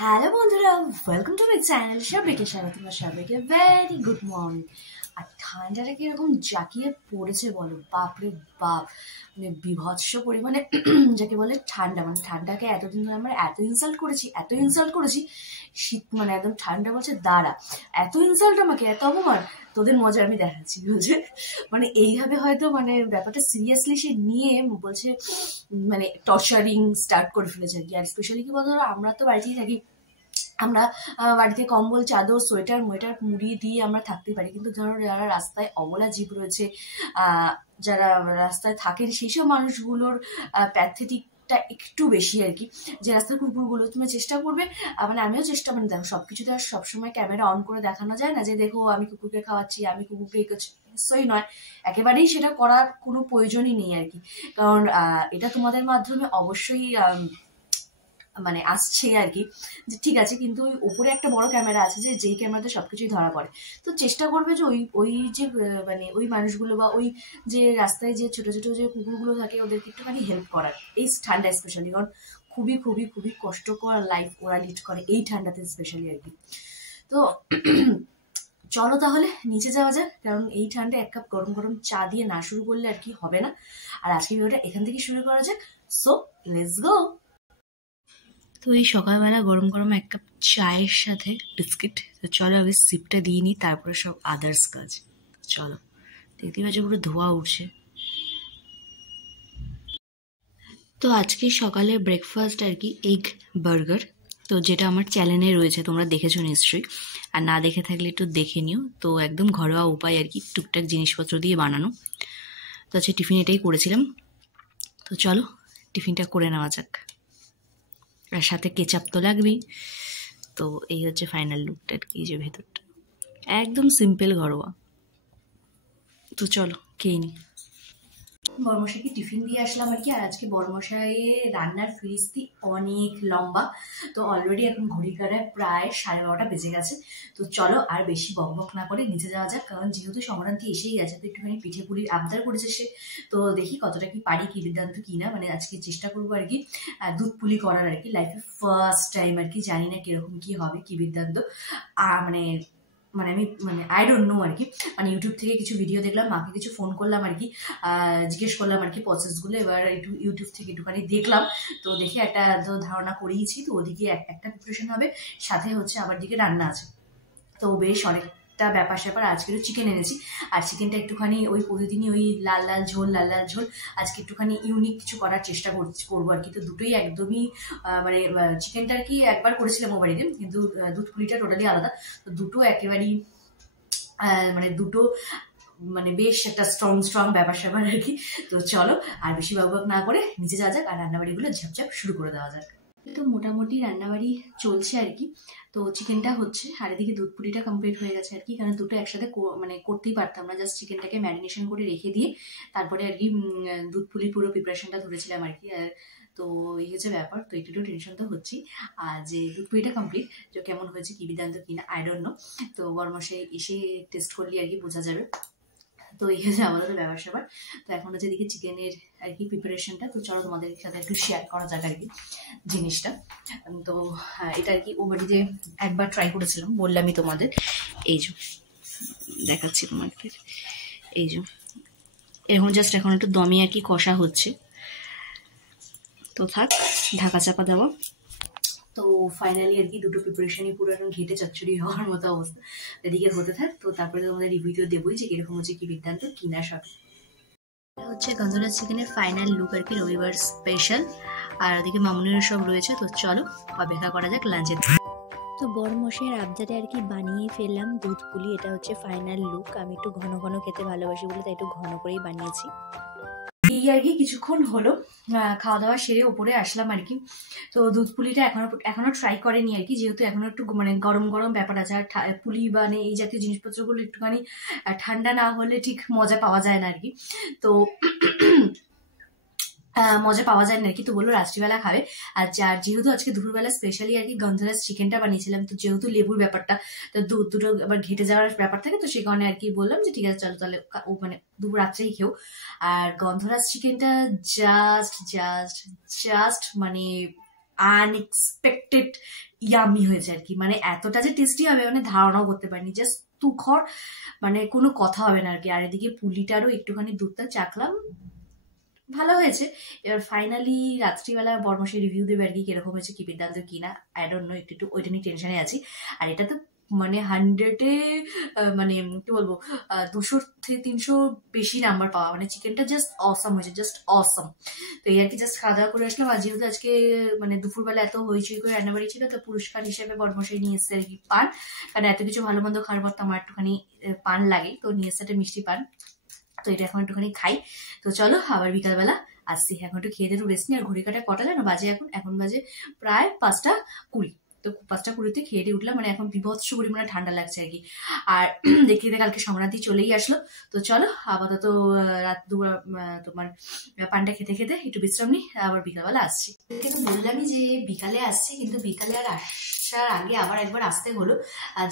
Hello বন্ধুরা, welcome to my channel. সবাইকে স্বাগত, সবাইকে ভেরি গুড মর্নিং। আর ঠান্ডাটা কিরকম জাঁকিয়ে পড়েছে বলো, বাপরে বাপ, মানে বিভৎস পরিমাণে যাকে বলে ঠান্ডা। মানে ঠান্ডাকে এতদিন ধরে আমরা এত ইনসাল্ট করেছি শীত মানে একদম ঠান্ডা বলছে দাঁড়া, এত ইনসাল্ট আমাকে, এত অপমান, তোদের মজা আমি দেখাচ্ছি বুঝে। মানে এইভাবে হয়তো মানে ব্যাপারটা সিরিয়াসলি সে নিয়ে বলছে, মানে টর্চারিং স্টার্ট করে ফেলেছে আর কি। আর স্পেশালি কি বলতো, আমরা তো বাড়িতেই থাকি, আমরা বাড়িতে কম্বল, চাদর, সোয়েটার মোয়েটার মুড়িয়ে দিয়ে আমরা থাকতে পারি, কিন্তু ধরো যারা রাস্তায় অবলা জীব রয়েছে, যারা রাস্তায় থাকেন, সেই সব মানুষগুলোর প্যাথেটিকটা একটু বেশি আর কি। যে রাস্তার কুকুরগুলো তুমি চেষ্টা করবে, মানে আমিও চেষ্টা, মানে দেখো সবকিছুতে আর সবসময় ক্যামেরা অন করে দেখানো যায় না যে দেখো আমি কুকুরকে খাওয়াচ্ছি, আমি কুকুরকে এ করছি, নিশ্চয়ই নয়, একেবারেই সেটা করার কোনো প্রয়োজনই নেই আর কি। কারণ এটা তোমাদের মাধ্যমে অবশ্যই মানে আসছে আর কি, যে ঠিক আছে, কিন্তু ওই উপরে একটা বড় ক্যামেরা আছে, যে যেই ক্যামেরাতে সবকিছুই ধরা পড়ে। তো চেষ্টা করবে যে ওই ওই যে মানে ওই মানুষগুলো বা ওই যে রাস্তায় যে ছোট ছোট যে কুকুরগুলো থাকে ওদেরকে একটুখানি হেল্প করার, এই ঠান্ডা স্পেশালি। কারণ খুবই খুবই খুবই কষ্টকর লাইফ ওরা লিড করে এই ঠান্ডাতে স্পেশালি আর কি। তো চলো তাহলে নিচে যাওয়া যাক, কারণ এই ঠান্ডা এক কাপ গরম গরম চা দিয়ে না শুরু করলে আর কি হবে না। আর আজকের ভিডিওটা এখান থেকে শুরু করা যাক। So let's go. তো এই সকালবেলা গরম গরম এক কাপ চায়ের সাথে বিস্কিট, তো চলো আগে সিপটা দিয়ে নিই, তারপরে সব আদার্স কাজ। চলো, দেখতে পাচ্ছ পুরো ধোয়া উঠছে। তো আজকে সকালে ব্রেকফাস্ট আর কি এগ বার্গার, তো যেটা আমার চ্যানেলে রয়েছে, তোমরা দেখেছো নিশ্চয়ই, আর না দেখে থাকলে একটু দেখে নিও। তো একদম ঘরোয়া উপায় আর কি, টুকটাক জিনিসপত্র দিয়ে বানানো। তো আজকে টিফিন এটাই করেছিলাম। তো চলো টিফিনটা করে নেওয়া যাক, আর সাথে কেচাপ তো লাগবেই। তো এই হচ্ছে ফাইনাল লুকটা আর কি, যে ভেতরটা একদম সিম্পল ঘরোয়া। তো চলো খেয়ে নি। বড়মশাইকে টিফিন দিয়ে আসলাম আর কি। আর আজকে বড়মশাইয়ের রান্নার ফিরিস্তি অনেক লম্বা। তো অলরেডি এখন ঘড়ি কাটায় প্রায় 12:30 বেজে গেছে। তো চলো আর বেশি বকবক না করে নিচে যাওয়া যাক, কারণ যেহেতু সংক্রান্তি এসেই গেছে, তো একটুখানি পিঠে পুলির আবদার করেছে সে। তো দেখি কতটা কি পারি, কি বিদ্যান্ত কি না। মানে আজকে চেষ্টা করবো আর কি দুধ পুলি করার আর কি, লাইফে ফার্স্ট টাইম আর কি। জানি না কিরকম কি হবে, কি বিদ্যান্ত। মানে মানে আমি মানে আই ডোন্ট নো আর কি। মানে ইউটিউব থেকে কিছু ভিডিও দেখলাম, মাকে কিছু ফোন করলাম আর কি, জিজ্ঞেস করলাম আর কি প্রসেসগুলো। এবার একটু ইউটিউব থেকে একটুখানি দেখলাম, তো দেখে একটা ধারণা করিয়েছি। তো ওদিকে একটা প্রিপারেশন হবে, সাথে হচ্ছে আবার দিকে রান্না আছে। তো বেশ অনেকটা ব্যাপার স্যাপার। আজকে একটু চিকেন এনেছি, আর চিকেনটা একটুখানি ওই প্রতিদিনই ওই লাল লাল ঝোল, লাল লাল ঝোল। আজকে একটুখানি ইউনিক কিছু করার চেষ্টা করবো আর কি। তো দুটোই একদমই মানে চিকেনটা আর কি একবার করেছিলাম ও বাড়িতে, কিন্তু দুধ পুলিটা টোটালি আলাদা। তো দুটো একেবারেই মানে দুটো মানে বেশ একটা স্ট্রং স্ট্রং ব্যাপার স্যাপার আর কি। তো চলো আর বেশি বকবক না করে নিচে যাওয়া যাক, আর রান্নাবাড়িগুলো ঝাপঝাপ শুরু করে দেওয়া যাক। তো মোটামুটি রান্নাবাড়ি চলছে আর কি। তো চিকেনটা হচ্ছে, আর এদিকে দুধ পুলিটা কমপ্লিট হয়ে গেছে আর কি। কারণ দুটো একসাথে মানে করতেই পারতাম না, জাস্ট চিকেনটাকে ম্যারিনেশন করে রেখে দিয়ে তারপরে আর কি দুধ পুলির পুরো প্রিপারেশনটা ধরেছিলাম আর কি। আর তো এই হচ্ছে ব্যাপার। তো একটু টেনশন তো হচ্ছি, আর যে দুধ পুলিটা কমপ্লিট, যে কেমন হয়েছে, কি বিধান্ত কিনা আই ডোন্ট নো। তো বরমাসে এসে টেস্ট করলে আর কি বোঝা যাবে। তো এই হচ্ছে আমাদের ব্যাপার স্যাপার। তো এখন হচ্ছে এদিকে চিকেনের আর কি প্রিপারেশনটা। তো চলো তোমাদের সাথে একটু শেয়ার করা যাক আর কি জিনিসটা। তো এটা আর কি ও বাড়িতে একবার ট্রাই করেছিলাম, বললামই তোমাদের। এই যে দেখাচ্ছি তোমাদের, এই যে এখন জাস্ট এখন একটু দমে আর কি কষা হচ্ছে। তো থাক, ঢাকা চাপা দেওয়া। তো ফাইনালি আর কি দুটো প্রিপারেশনই পুরো এখন ঘেটে চচ্চড়ি হওয়ার মতো অবস্থা। এদিকে হতে থাক, তো তারপরে তোমাদের রিভিউ দেবই যে কিরকম হচ্ছে, কি বিদ্যান্ত কিনা সব। হচ্ছে গন্ধরাজ চিকেনের ফাইনাল লুক আর কি, রবিবার স্পেশাল। আর ওদিকে মামুনের সব রয়েছে। তো চলো অপেক্ষা করা যাক লাঞ্চের। তো বড়মশাইয়ের আবদারে আর কি বানিয়ে ফেললাম দুধ পুলি। এটা হচ্ছে ফাইনাল লুক। আমি একটু ঘন ঘন খেতে ভালোবাসি বলে তাই একটু ঘন করেই বানিয়েছি। এই আর কি কিছুক্ষণ হলো খাওয়া দাওয়া সেরে ওপরে আসলাম আর কি। তো দুধ পুলিটা এখনো ট্রাই করেনি আর কি, যেহেতু এখনো একটু মানে গরম গরম ব্যাপার আছে। আর পুলি মানে এই জাতীয় জিনিসপত্রগুলো একটুখানি ঠান্ডা না হলে ঠিক মজা পাওয়া যায় না আর কি। তো মজা পাওয়া যায় না আর কি। তো বললো রাত্রিবেলা খাবে। আর যেহেতু আজকে দুপুরবেলা স্পেশালি আর কি গন্ধরাজ চিকেনটা বানিয়েছিলাম, তো যেহেতু লেবুর ব্যাপারটা, তো দুটো আবার ঘেটে যাওয়ার ব্যাপার থাকে, তো সেই কারণে আর কি বললাম যে ঠিক আছে চলো তাহলে ও মানে দুপুর রাত্রেই খেও। আর গন্ধরাজ চিকেনটা জাস্ট জাস্ট জাস্ট মানে আনএক্সপেক্টেড ইয়ামি হয়েছে আর কি, মানে এতটা যে টেস্টি হবে মানে ধারণাও করতে পারিনি, জাস্ট তুখর, মানে কোনো কথা হবে না আর কি। আর এদিকে পুলিটারও একটুখানি দুধটা চাখলাম, ভালো হয়েছে। এবার ফাইনালি রাত্রিবেলা বর্মশাই রিভিউ দেবে আর কি, কিরকম হয়েছে, কি বিদ্যান্ত কিনা, আই ডোন্ট নো, একটু একটু ওইটা নিয়ে টেনশনে আছি। আর এটা তো মানে 100-এ মানে কি বলবো, 200 থেকে 300 বেশি নাম্বার পাওয়া, মানে চিকেনটা জাস্ট অসম হয়েছে, জাস্ট অসম। তো এই আর কি, জাস্ট খাওয়া দাওয়া করে আসলাম। আর যেহেতু আজকে মানে দুপুরবেলা এত হইচই করে রান্নাবাড়ি ছিল, তো পুরস্কার হিসেবে বর্মশাই নিয়ে এসছে আর কি পান, কারণ এত কিছু ভালো মন্দ খাওয়ার পর তো আমার একটুখানি পান লাগে, তো নিয়ে এসছে একটা মিষ্টি পান। তো এটা এখন একটুখানি খাই। তো চলো আবার বিকালবেলা আসছি, এখন একটু খেয়ে দিয়ে একটু রেস্ট নিই। আর ঘড়ি কাটা কটা জানো বাজে, এখন বাজে প্রায় 5টা 20। তো 5টা 20-তে খেয়ে দিয়ে উঠলাম, মানে এখন বিভৎস পরিমাণে ঠান্ডা লাগছে আর কি। আর দেখতে দেখতে কালকে সংক্রান্তি চলেই আসলো। তো চলো আপাতত রাত দুপুর তোমার পানটা খেতে খেতে একটু বিশ্রাম নিই, আবার বিকালবেলা আসছি। কিন্তু বললামই যে বিকালে আসছি, কিন্তু বিকালে আর আসার আগে আবার একবার আসতে হলো,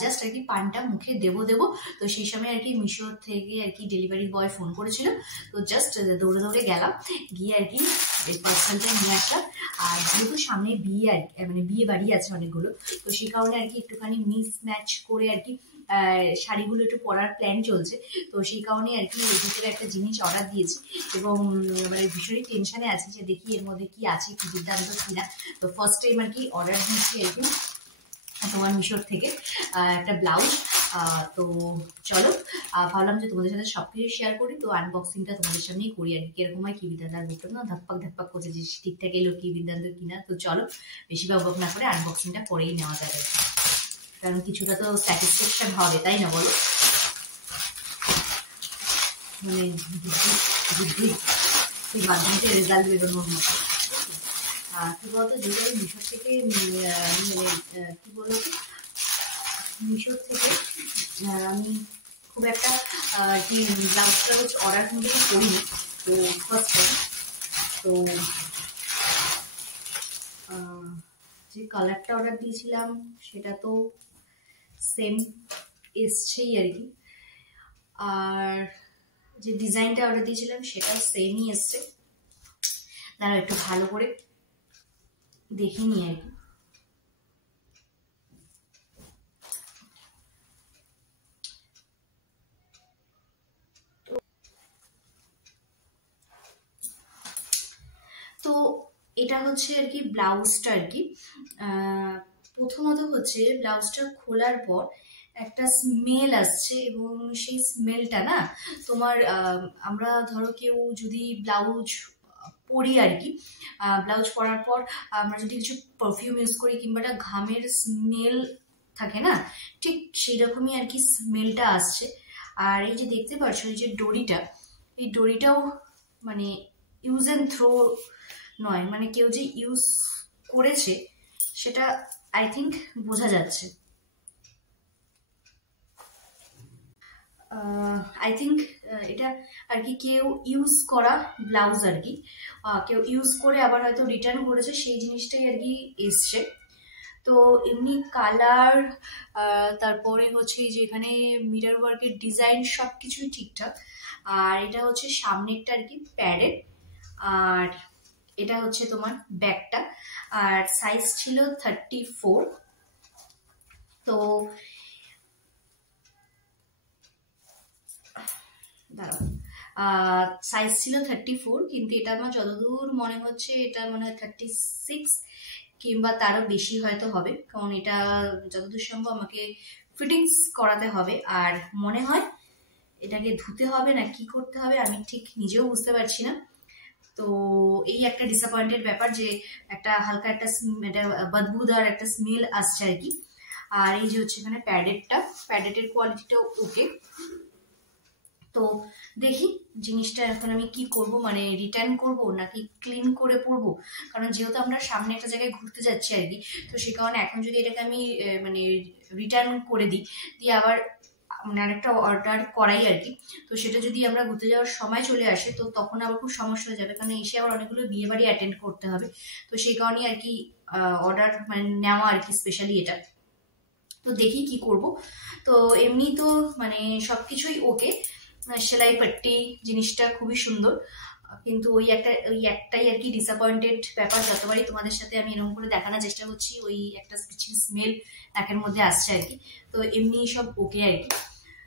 জাস্ট আর কি পানটা মুখে দেবো। তো সেই সময় আর কি মিশোর থেকে আর কি ডেলিভারি বয় ফোন করেছিল, তো জাস্ট দৌড়ে দৌড়ে গেলাম, গিয়ে আর কি এই পার্সেলটা নিয়ে আসলাম। আর যেহেতু সামনে বিয়ে আর মানে বিয়ে বাড়ি আছে অনেকগুলো, তো সেই কারণে আর কি একটুখানি মিস ম্যাচ করে আর কি শাড়িগুলো একটু পরার প্ল্যান চলছে। তো সেই কারণে আর কি এর ভিতরে একটা জিনিস অর্ডার দিয়েছি, এবং মানে ভীষণই টেনশনে আছি যে দেখি এর মধ্যে কি আছে, কি দুর্দান্ত কিনা। তো ফার্স্ট টাইম আর কি অর্ডার দিয়েছি আর কি তোমার মিশোর থেকে একটা ব্লাউজ। তো চলো ভাবলাম যে তোমাদের সাথে সবকিছু শেয়ার করি, তো আনবক্সিংটা তোমাদের সামনেই করি আর কি, কিরকম হয়, কি বিদ্যান্ত আর বুঝতাম না, ধাপ্পাক ধাপ্পাক করছে যে ঠিকঠাক এলো কি বিদ্যান্ত কিনা। তো চলো বেশি বক না করে আনবক্সিংটা করেই নেওয়া যাবে, কারণ কিছুটা তো স্যাটিসফ্যাকশন হবে, তাই না বলো? মানে বুদ্ধি সেই মাধ্যমে রেজাল্ট বেরোনোর মতো। কি বলতো, যদি আমি মিশোর থেকে মানে কি বলতো, মিশোর থেকে আমি খুব একটা কি ব্লাউজটা হচ্ছে অর্ডার কিন্তু করিনি, তো ফার্স্ট টাইম। তো যে কালারটা অর্ডার দিয়েছিলাম সেটা তো সেম এসছেই আর কি, আর যে ডিজাইনটা অর্ডার দিয়েছিলাম সেটাও সেমই এসছে। তারা একটু ভালো করে দেখিনি আর কি। তো এটা হচ্ছে আর কি ব্লাউজটা আর কি। প্রথমত হচ্ছে ব্লাউজটা খোলার পর একটা স্মেল আসছে, এবং সেই স্মেলটা না তোমার আমরা ধরো কেউ যদি ব্লাউজ পরি আর কি, ব্লাউজ পরার পর আমরা যদি কিছু পারফিউম ইউজ করি কিংবা একটা ঘামের স্মেল থাকে না, ঠিক সেই রকমই আর কি স্মেলটা আসছে। আর এই যে দেখতে পাচ্ছ এই যে ডরিটা, এই ডরিটাও মানে ইউজ অ্যান্ড থ্রো নয়, মানে কেউ যে ইউজ করেছে সেটা আই থিঙ্ক বোঝা যাচ্ছে। আই থিঙ্ক এটা আর কি কেউ ইউজ করা ব্লাউজ আর কি, কেউ ইউজ করে আবার হয়তো রিটার্ন করেছে, সেই জিনিসটাই আর কি এসছে। তো এমনি কালার, তারপরে হচ্ছে যে এখানে মিরর ওয়ার্কের ডিজাইন সব কিছুই ঠিকঠাক। আর এটা হচ্ছে সামনেরটা আর কি প্যাডেড, আর এটা হচ্ছে তোমার ব্যাগটা, আর সাইজ ছিল 34। তো দাঁড়াও, সাইজ ছিল 34, কিন্তু এটা আমার যতদূর মনে হচ্ছে এটা মনে হয় 36 কিংবা তারও বেশি হয়তো হবে, কারণ এটা যতদূর সম্ভব আমাকে ফিটিংস করাতে হবে। আর মনে হয় এটাকে ধুতে হবে না কি করতে হবে আমি ঠিক নিজেও বুঝতে পারছি না। তো এই একটা ডিসঅ্যাপয়েন্টেড ব্যাপার যে একটা হালকা একটা বদবুদার একটা স্মেল আসছে আর কি। আর এই যে হচ্ছে এখানে প্যাডেটের কোয়ালিটিটাও ওকে। তো দেখি জিনিসটা এখন আমি কি করব, মানে রিটার্ন করব নাকি ক্লিন করে পরবো, কারণ যেহেতু আমরা সামনে একটা জায়গায় ঘুরতে যাচ্ছি আর কি, তো সেই কারণে এখন যদি এটাকে আমি মানে রিটার্ন করে দিই, দিয়ে আবার মানে আরেকটা অর্ডার করাই আর কি, তো সেটা যদি আমরা ঘুরতে যাওয়ার সময় চলে আসে তো তখন আবার খুব সমস্যা হয়ে যাবে, কারণ এসে আবার অনেকগুলো বিয়ে বাড়ি অ্যাটেন্ড করতে হবে। তো সেই কারণেই আর কি অর্ডার মানে নেওয়া আর কি, স্পেশালি এটা। তো দেখি কি করব। তো এমনি তো মানে সবকিছুই ওকে, সেলাই পাট্টি জিনিসটা খুবই সুন্দর, কিন্তু ওই একটাই আর কি ডিসঅ্যাপয়েন্টেড ব্যাপার। যতবারই তোমাদের সাথে আমি এরকম করে দেখানোর চেষ্টা করছি ওই একটা স্মেল নাকের মধ্যে আসছে আর কি। তো এমনি সব ওকে আর কি।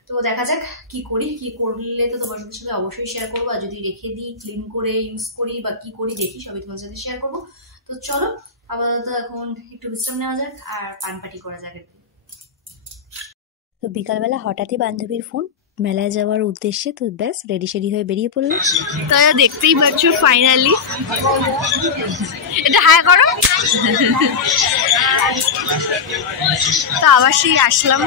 তো দেখা যাক কি করি, কি করলে তো তোমাদের সাথে অবশ্যই শেয়ার করবো, আর যদি রেখে দিই ক্লিন করে ইউজ করি বা কি করি দেখি সবই তোমাদের সাথে শেয়ার করবো। তো চলো আপাতত এখন একটু বিশ্রাম নেওয়া যাক আর পান পাটি করা যাক আর কি। তো বিকালবেলা হঠাৎই বান্ধবীর ফোন, মেলায় যাওয়ার উদ্দেশ্যে, তো ব্যাস রেডি সেডি হয়ে বেরিয়ে পড়লাম। তো দেখতেই পাচ্ছ ফাইনালি এটা হাই করো। তো আবার সেই আসলাম।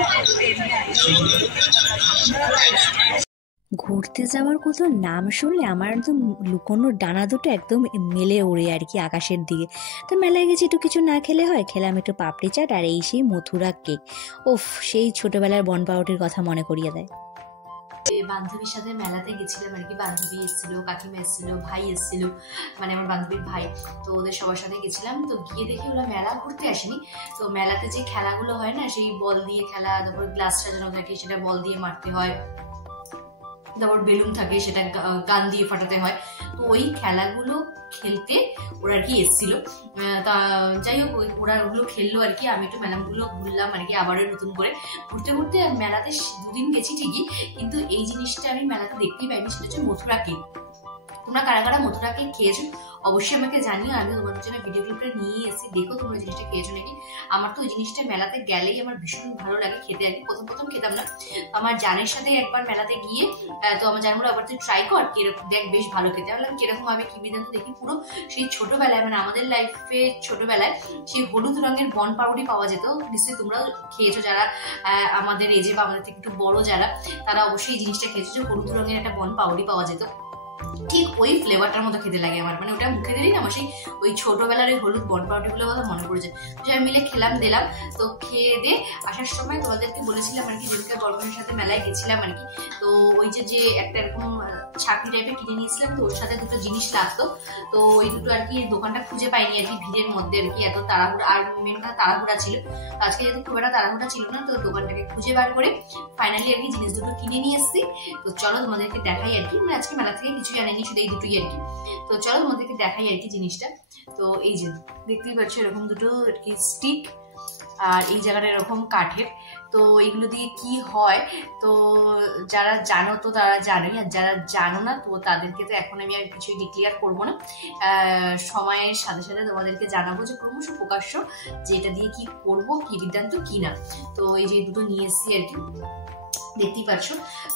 ঘুরতে যাওয়ার কোথাও নাম শুনলে আমার একদম লুকোনো ডানা দুটো একদম মেলে ওড়ে আর কি আকাশের দিকে। তো মেলায় গেছি, একটু কিছু না খেলে হয়, খেলাম একটু পাপড়ি চাট আর এই সেই মথুরা কেক। ওফ, সেই ছোটবেলার বন পাউরুটির কথা মনে করিয়ে দেয়। বান্ধবীর সাথে মেলাতে গেছিলাম আর কি। বান্ধবী এসেছিল, কাকিমা এসেছিল, ভাই এসেছিল, মানে আমার বান্ধবীর ভাই। তো ওদের সবার সাথে গেছিলাম। তো গিয়ে দেখি ওরা মেলা ঘুরতে আসেনি। তো মেলাতে যে খেলাগুলো হয় না, সেই বল দিয়ে খেলা, তারপর গ্লাস সাজানো থাকে সেটা বল দিয়ে মারতে হয়, তারপর বেলুন থাকে সেটা গান দিয়ে ফাটাতে হয়। তো ওই খেলাগুলো খেলতে ওরা আর কি এসেছিল। তা যাই হোক ওরা ওগুলো খেললো আর কি। আমি একটু মেলাগুলো ঘুরলাম আর কি আবারও নতুন করে। ঘুরতে ঘুরতে মেলাতে 2 দিন গেছি ঠিকই, কিন্তু এই জিনিসটা আমি মেলাতে দেখতেই পাইনি, সেটা হচ্ছে মথুরা কেক। তোমরা কারা কারা মথুরা কেক খেয়েছো অবশ্যই আমাকে জানিও। আমি তোমাদের জন্য ভিডিও ক্লিপটা নিয়ে এসে দেখো তোমরা জিনিসটা খেয়েছো নাকি। আমার তো ওই জিনিসটা মেলাতে গেলেই আমার ভীষণ ভালো লাগে খেতে আর কি। প্রথম প্রথম খেতাম না, আমার জানের সাথে একবার মেলাতে গিয়ে তো আমার জান বলে আবার তুই ট্রাই কর, কিরকম দেখ বেশ ভালো খেতে। বললাম কিরকম হবে কি বিধান। তো দেখি পুরো সেই ছোটবেলায়, মানে আমাদের লাইফে ছোটবেলায় সেই হলুদ রঙের বন পাউরুটি পাওয়া যেত। নিশ্চয়ই তোমরাও খেয়েছো, যারা আমাদের এজে বা আমাদের থেকে একটু বড় যারা, তারা অবশ্যই এই জিনিসটা খেয়েছো যে হলুদ রঙের একটা বন পাউরুটি পাওয়া যেত। ঠিক ওই ফ্লেভারটার মতো খেতে লাগে আমার, মানে ওটা মুখে দিলেই না আমার সেই ওই ছোটবেলার ওই হলুদ বন পাউরুটিগুলো কথা মনে পড়েছে। সবাই মিলে খেলাম দিলাম। তো খেয়ে দিয়ে আসার সময় তোমাদেরকে বলেছিলাম আর কি, যেদিনকে বড়বোনের সাথে মেলায় গেছিলাম আর কি। তো ওই যে একটা এরকম ছাপি টাইপের কিনে নিয়েছিলাম, তো ওর সাথে দুটো জিনিস লাগতো। তো ওই দুটো আর কি দোকানটা খুঁজে পাইনি আর কি ভিড়ের মধ্যে আর কি, এত তাড়াহুড়া। আর মেন কথা তাড়াহুড়া ছিল, আজকে যেহেতু খুব একটা তাড়াহুড়া ছিল না, তো দোকানটাকে খুঁজে বার করে ফাইনালি আর কি জিনিস দুটো কিনে নিয়ে এসেছি। তো চলো তোমাদেরকে দেখাই আর কি। মানে আজকে মেলা থেকে কিছুই আনেনি, শুধু এই দুটোই আর কি। তো চলো তোমাদেরকে দেখাই আর কি জিনিসটা। তো এই যে দেখতেই পাচ্ছ এরকম দুটো আর কি স্টিক, আর এই জায়গাটা এরকম কাঠের। তো এগুলো দিয়ে কি হয়, তো যারা জানো তো তারা জানোই, আর যারা জানো না তো তাদেরকে তো এখন আমি আর কিছুই ডিক্লেয়ার করবো না। সময়ের সাথে সাথে তোমাদেরকে জানাবো যে ক্রমশ প্রকাশ্য যে এটা দিয়ে কি করবো, কি বৃত্তান্ত কি না। তো এই যে দুটো নিয়ে এসেছি আর কি, দেখতেই পাচ্ছ।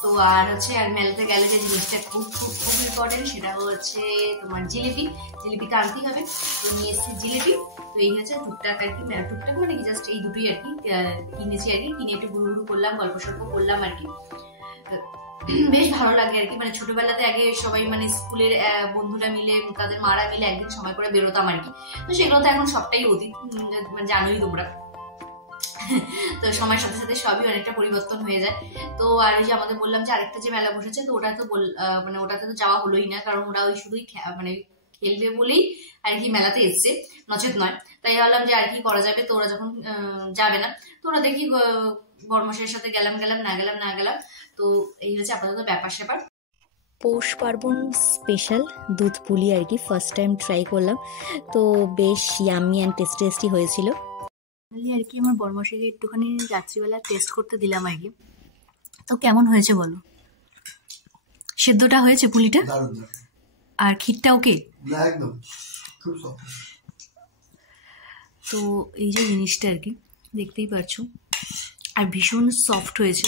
তো আর হচ্ছে আর মেলাতে গেলে যে জিনিসটা খুব খুব খুব ইম্পর্টেন্ট সেটা হচ্ছে তোমার জিলিপি। জিলিপিটা আনতেই হবে, তো নিয়ে এসেছি জিলিপি। তো এই হচ্ছে টুকটাক আর কি, টুকটাক মানে কি জাস্ট এই দুটোই আর কি কিনেছি আর কি। কিনে একটু গুরু গুরু করলাম, গল্প সল্প করলাম আর কি। বেশ ভালো লাগে আর কি। মানে ছোটবেলাতে আগে সবাই মানে স্কুলের বন্ধুরা মিলে তাদের মারা মিলে একদিন সময় করে বেরোতাম আর কি। তো সেগুলো তো এখন সবটাই অতীত, মানে জানোই তোমরা। তো সময়ের সাথে সাথে সবই অনেকটা পরিবর্তন হয়ে যায়। তো আর এই যে আমাদের বললাম যে আরেকটা যে মেলা বসেছে, তো ওটা তো মানে ওটাতে তো যাওয়া হলোই না, কারণ ওরা ওই শুধুই মানে খেলবে বলেই আর কি মেলাতে এসছে, নচেত নয়। তাই ভাবলাম যে আর কি করা যাবে। তো ওরা যখন যাবে না, তো ওরা দেখি বর্মশের সাথে গেলাম না গেলাম। তো এই হচ্ছে আপাতত ব্যাপার স্যাপার। পৌষ পার্বণ স্পেশাল দুধ পুলি আর কি ফার্স্ট টাইম ট্রাই করলাম। তো বেশ ইয়ামি অ্যান্ড টেস্টি হয়েছিল আর কি। আমার বর্মশাইকে একটুখানি রাত্রিবেলা টেস্ট করতে দিলাম আর কি। তো কেমন হয়েছে বলো? সেদ্ধটা হয়েছে পুলিটা? আর ক্ষীরটা ওকে? একদম খুব সফট। তো এই যে জিনিসটা আর কি দেখতেই পাচ্ছ, আর ভীষণ সফট হয়েছে,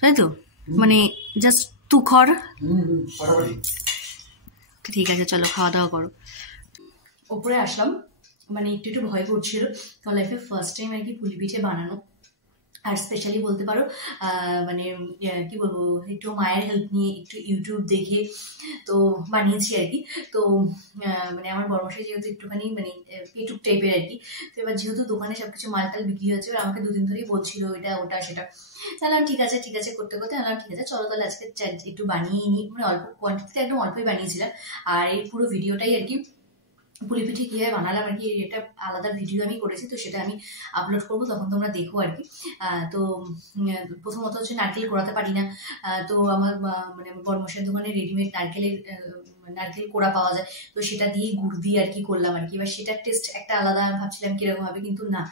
তাই তো? মানে জাস্ট তুখর। ঠিক আছে চলো খাওয়া দাওয়া করো। ওপরে আসলাম, মানে একটু একটু ভয় করছিল, তো লাইফে ফার্স্ট টাইম আর কি পুলি পিঠে বানানো। আর স্পেশালি বলতে পারো মানে কি বলবো, একটু মায়ের হেল্প নিয়ে একটু ইউটিউব দেখে তো বানিয়েছি আর কি। তো মানে আমার বড়মশাই যেহেতু একটুখানি মানে পেটুক টাইপের আর কি, তো এবার যেহেতু দোকানে সবকিছু মালটাল বিক্রি হচ্ছে, এবার আমাকে 2 দিন ধরেই বলছিল এটা ওটা সেটা। তাহলে ঠিক আছে করতে করতে আনলাম, ঠিক আছে চলো তাহলে আজকে একটু বানিয়ে নিই। মানে অল্প কোয়ান্টিটিতে একদম অল্পই বানিয়েছিলাম। আর এই পুরো ভিডিওটাই আর কি পুলি পিঠে কীভাবে বানালাম আর কি, এটা আলাদা ভিডিও আমি করেছি, তো সেটা আমি আপলোড করবো, তখন তোমরা দেখো আর কি। তো প্রথমত হচ্ছে নারকেল কোড়াতে পারি না। তো আমার মানে বর্মশের দোকানে রেডিমেড নারকেলের নারকেল কোড়া পাওয়া যায়, তো সেটা দিয়েই গুড় দিয়ে আর কি করলাম আর কি। এবার সেটার টেস্ট একটা আলাদা, ভাবছিলাম কিরকম হবে, কিন্তু না,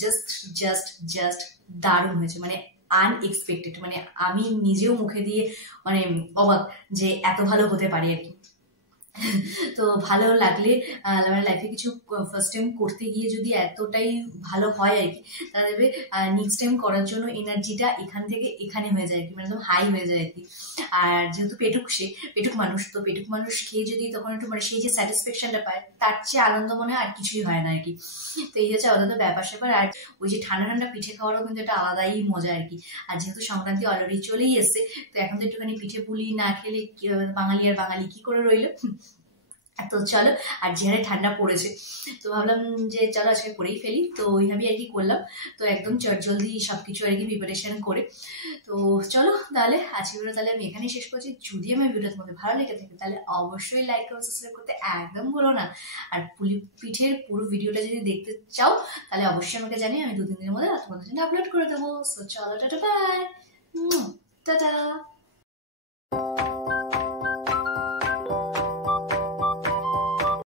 জাস্ট জাস্ট জাস্ট দারুণ হয়েছে, মানে আনএক্সপেক্টেড, মানে আমি নিজেও মুখে দিয়ে মানে অবাক যে এত ভালো হতে পারে আর কি। তো ভালো লাগলে মানে লাইফে কিছু ফার্স্ট টাইম করতে গিয়ে যদি এতটাই ভালো হয় আর কি, তাহলে নেক্সট টাইম করার জন্য এনার্জিটা এখান থেকে এখানে হয়ে যায় আর কি, মানে একদম হাই হয়ে যায় আর কি। আর যেহেতু পেটুক মানুষ, তো পেটুক মানুষ খেয়ে যদি তখন একটু মানে সেই যে স্যাটিসফ্যাকশনটা পায়, তার চেয়ে আনন্দ মনে হয় আর কিছুই হয় না আর কি। তো এই হচ্ছে আলাদা ব্যাপার স্যাপার। আর ওই যে ঠান্ডা ঠান্ডা পিঠে খাওয়ারও কিন্তু একটা আলাদাই মজা আর কি। আর যেহেতু সংক্রান্তি অলরেডি চলেই এসছে, তো এখন তো একটুখানি পিঠে পুলি না খেলে বাঙালি আর বাঙালি কি করে রইলো। তো চলো, আর যেখানে ঠান্ডা পড়েছে, তো ভাবলাম যে চলো আজকে করেই ফেলি, তো ওইভাবেই আর কি করলাম। তো একদম চটজলদি সবকিছু আর কি প্রিপারেশন করে, তো চলো তাহলে আজকে ভিডিও তাহলে আমি এখানেই শেষ করছি। যদি আমার ভিডিও তোমাকে ভালো লেগে থাকে তাহলে অবশ্যই লাইক করো, সাবস্ক্রাইব করতে একদম ভুলো না। আর পুলি পিঠের পুরো ভিডিওটা যদি দেখতে চাও তাহলে অবশ্যই আমাকে জানিয়ে আমি 2-3 দিনের মধ্যে তোমাদের জন্য আপলোড করে দেবো। সো চলো, টাটা বাই, টাটা।